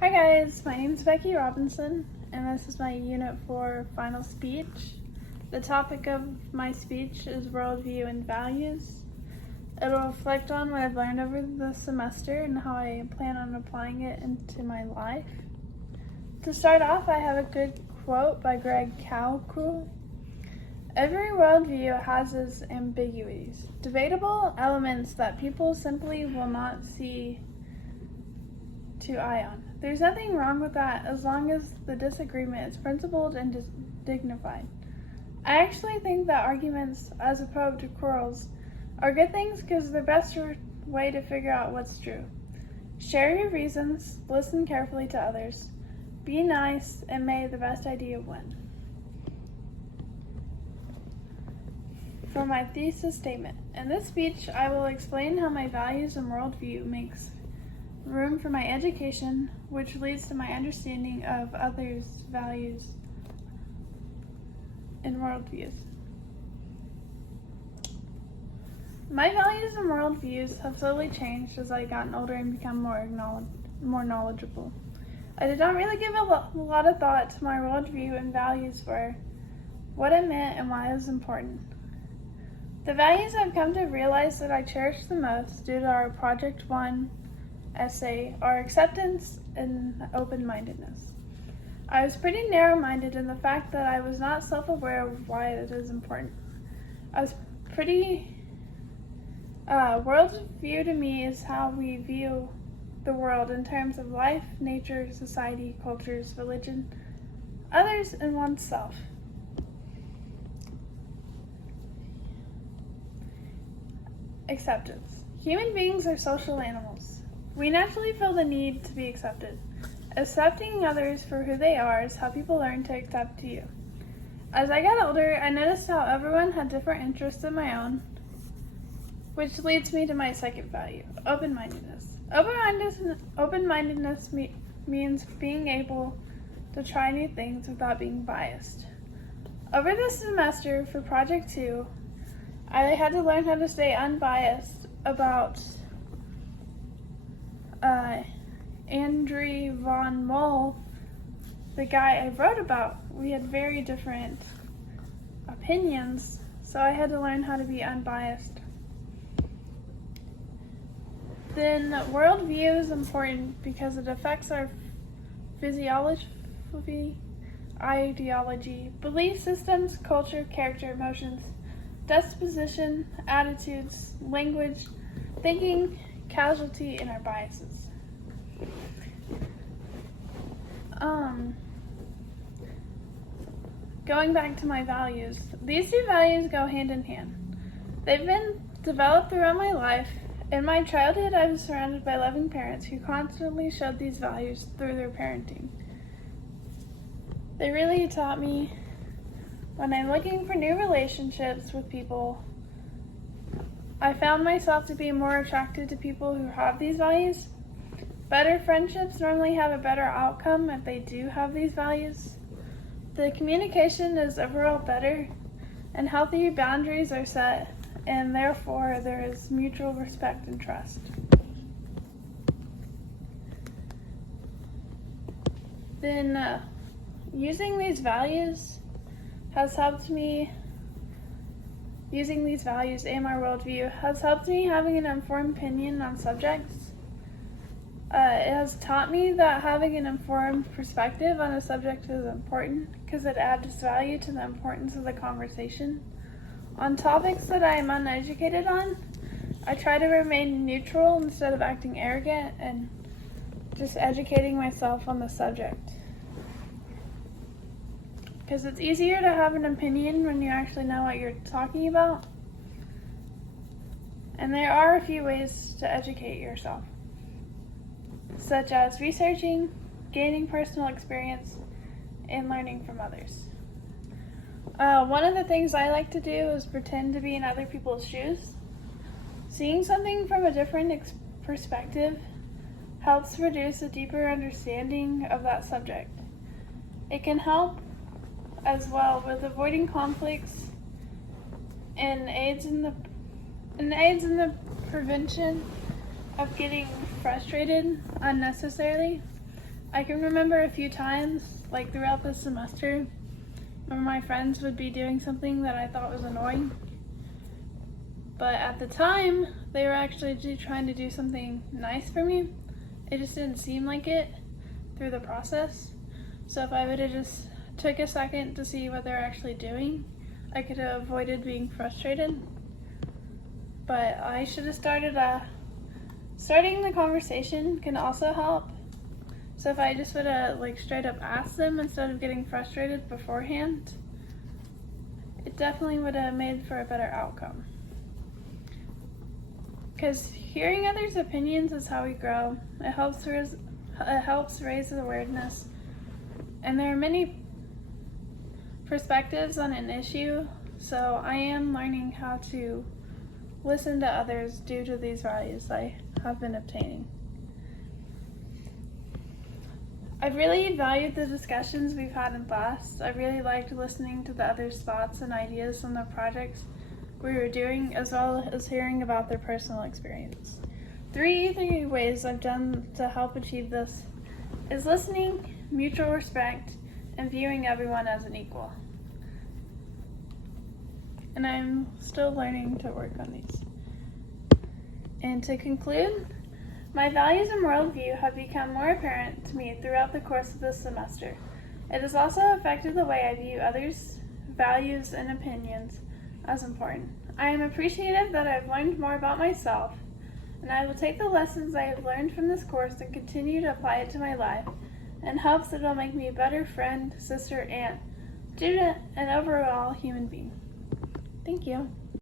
Hi guys, my name is Becky Robinson, and this is my Unit 4 final speech. The topic of my speech is worldview and values. It'll reflect on what I've learned over the semester and how I plan on applying it into my life. To start off, I have a good quote by Greg Calcool. Every worldview has its ambiguities, debatable elements that people simply will not see to eye on. There's nothing wrong with that as long as the disagreement is principled and dignified. I actually think that arguments, as opposed to quarrels, are good things because they're the best way to figure out what's true. Share your reasons, listen carefully to others, be nice, and may the best idea win. For my thesis statement. In this speech, I will explain how my values and worldview makes room for my education, which leads to my understanding of others' values and worldviews. My values and worldviews have slowly changed as I've gotten older and become more knowledgeable. I did not really give a lot of thought to my worldview and values for what it meant and why it was important. The values I've come to realize that I cherish the most due to our Project 1 essay are acceptance and open-mindedness. I was pretty narrow-minded in the fact that I was not self-aware of why it is important. Worldview to me is how we view the world in terms of life, nature, society, cultures, religion, others, and oneself. Acceptance. Human beings are social animals. We naturally feel the need to be accepted. Accepting others for who they are is how people learn to accept you. As I got older, I noticed how everyone had different interests than my own, which leads me to my second value, open-mindedness. Open-mindedness means being able to try new things without being biased. Over this semester for Project 2, I had to learn how to stay unbiased about Andrew von Moll, the guy I wrote about. We had very different opinions, so I had to learn how to be unbiased. Then worldview is important because it affects our physiology, ideology, belief systems, culture, character, emotions, disposition, attitudes, language, thinking, casualty, and our biases. Going back to my values, these two values go hand in hand. They've been developed throughout my life. In my childhood, I was surrounded by loving parents who constantly showed these values through their parenting. They really taught me when I'm looking for new relationships with people. I found myself to be more attracted to people who have these values. Better friendships normally have a better outcome if they do have these values. The communication is overall better, and healthier boundaries are set, and therefore there is mutual respect and trust. Then using these values and my worldview has helped me having an informed opinion on subjects. It has taught me that having an informed perspective on a subject is important because it adds value to the importance of the conversation. On topics that I am uneducated on, I try to remain neutral instead of acting arrogant and just educating myself on the subject. Because it's easier to have an opinion when you actually know what you're talking about. And there are a few ways to educate yourself, such as researching, gaining personal experience, and learning from others. One of the things I like to do is pretend to be in other people's shoes. Seeing something from a different perspective helps produce a deeper understanding of that subject. It can help as well with avoiding conflicts and aids in the prevention of getting frustrated unnecessarily. I can remember a few times, like throughout the semester, when my friends would be doing something that I thought was annoying. But at the time, they were actually trying to do something nice for me. It just didn't seem like it through the process. So if I would have just took a second to see what they're actually doing, I could have avoided being frustrated. But I should have starting the conversation can also help. So if I just would have straight up asked them instead of getting frustrated beforehand, it definitely would have made for a better outcome. Because hearing others' opinions is how we grow. It helps raise awareness. And there are many perspectives on an issue, so I am learning how to listen to others due to these values I have been obtaining. I've really valued the discussions we've had in class. I really liked listening to the others' thoughts and ideas on the projects we were doing, as well as hearing about their personal experience. Three ways I've done to help achieve this is listening, mutual respect, and viewing everyone as an equal. And I'm still learning to work on these. And to conclude, my values and worldview have become more apparent to me throughout the course of this semester. It has also affected the way I view others' values and opinions as important. I am appreciative that I've learned more about myself, and I will take the lessons I have learned from this course and continue to apply it to my life in hopes that it will make me a better friend, sister, aunt, student, and overall human being. Thank you.